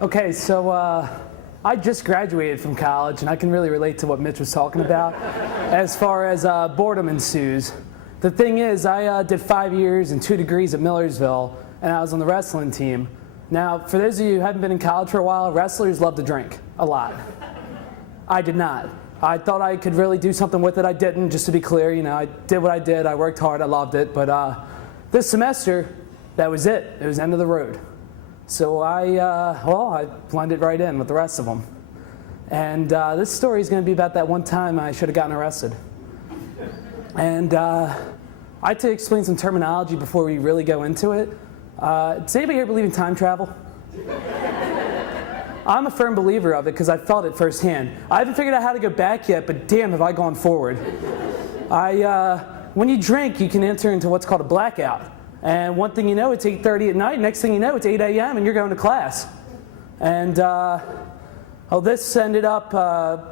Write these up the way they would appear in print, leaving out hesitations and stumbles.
Okay, so I just graduated from college, and I can really relate to what Mitch was talking about as far as boredom ensues. The thing is, I did 5 years and 2 degrees at Millersville, and I was on the wrestling team. Now, for those of you who haven't been in college for a while, wrestlers love to drink a lot. I did not. I thought I could really do something with it. I didn't, just to be clear. You know, I did what I did. I worked hard. I loved it. But this semester, that was it. It was the end of the road. So I blended right in with the rest of them. And this story is going to be about that one time I should have gotten arrested. And I had to explain some terminology before we really go into it. Does anybody here believe in time travel? I'm a firm believer of it because I felt it firsthand. I haven't figured out how to go back yet, but damn have I gone forward. When you drink, you can enter into what's called a blackout. And one thing you know, it's 8:30 at night. Next thing you know, it's 8 a.m. and you're going to class. And this ended up,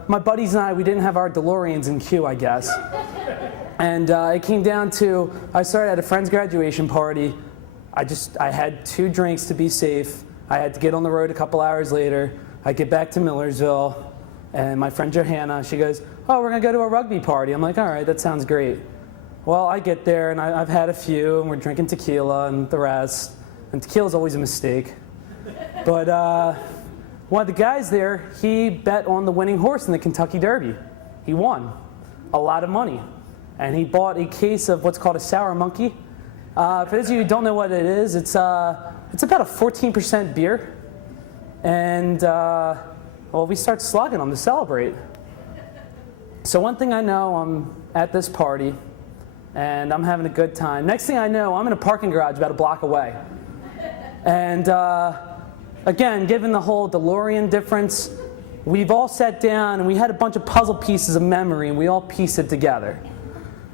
my buddies and I, we didn't have our DeLoreans in queue, I guess. And it came down to, I started at a friend's graduation party. I had 2 drinks to be safe. I had to get on the road a couple hours later. I get back to Millersville, and my friend Johanna, she goes, "Oh, we're going to go to a rugby party." I'm like, "All right, that sounds great." Well, I get there, and I've had a few, and we're drinking tequila and the rest. And tequila's always a mistake. But one of the guys there, he bet on the winning horse in the Kentucky Derby. He won a lot of money. And he bought a case of what's called a sour monkey. For those of you who don't know what it is, it's about a 14% beer. And, we start slugging them to celebrate. So one thing I know, I'm at this party, and I'm having a good time. Next thing I know, I'm in a parking garage about a block away. And again, given the whole DeLorean difference, we've all sat down and we had a bunch of puzzle pieces of memory, and we all pieced it together.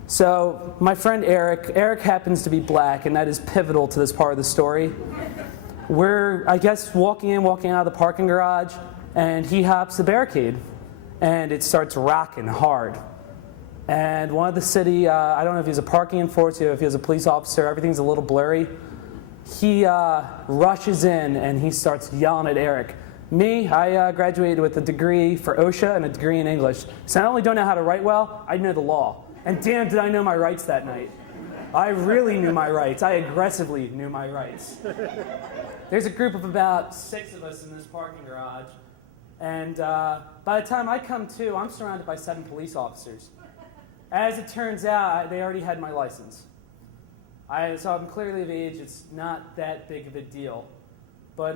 So my friend Eric happens to be black, and that is pivotal to this part of the story. We're, I guess, walking out of the parking garage, and he hops the barricade, and it starts rocking hard. And one of the city, I don't know if he's a parking enforcer, if he was a police officer, everything's a little blurry. He rushes in and he starts yelling at Eric. Me, I graduated with a degree for OSHA and a degree in English. So not only don't know how to write well, I know the law. And damn did I know my rights that night. I really knew my rights. I aggressively knew my rights. There's a group of about 6 of us in this parking garage. And by the time I come to, I'm surrounded by 7 police officers. As it turns out, they already had my license. So I'm clearly of age. It's not that big of a deal. But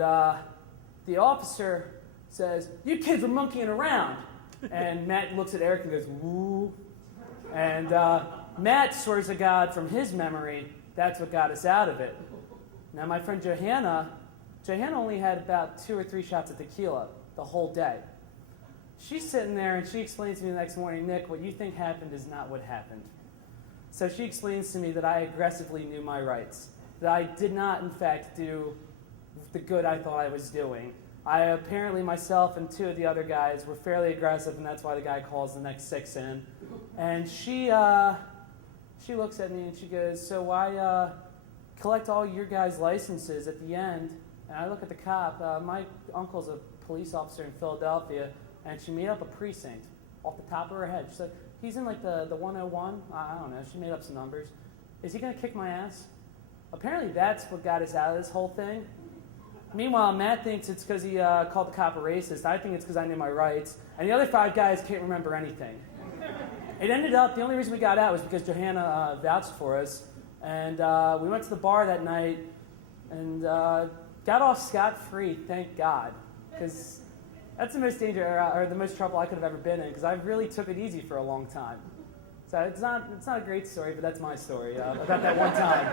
the officer says, "You kids were monkeying around." And Matt looks at Eric and goes, "Woo." And Matt swears to God from his memory, that's what got us out of it. Now my friend Johanna only had about 2 or 3 shots of tequila the whole day. She's sitting there and she explains to me the next morning, "Nick, what you think happened is not what happened." So she explains to me that I aggressively knew my rights, that I did not, in fact, do the good I thought I was doing. Apparently myself and 2 of the other guys were fairly aggressive, and that's why the guy calls the next 6 in. And she looks at me and she goes, "So I collect all your guys' licenses at the end." And I look at the cop. My uncle's a police officer in Philadelphia. And she made up a precinct off the top of her head. She said, "He's in like the 101. I don't know. She made up some numbers. Is he going to kick my ass?" Apparently that's what got us out of this whole thing. Meanwhile, Matt thinks it's because he called the cop a racist. I think it's because I knew my rights. And the other 5 guys can't remember anything. It ended up, the only reason we got out was because Johanna vouched for us. And we went to the bar that night and got off scot-free, thank God. Because that's the most danger, or the most trouble I could have ever been in, because I really took it easy for a long time. So it's not a great story, but that's my story about that one time.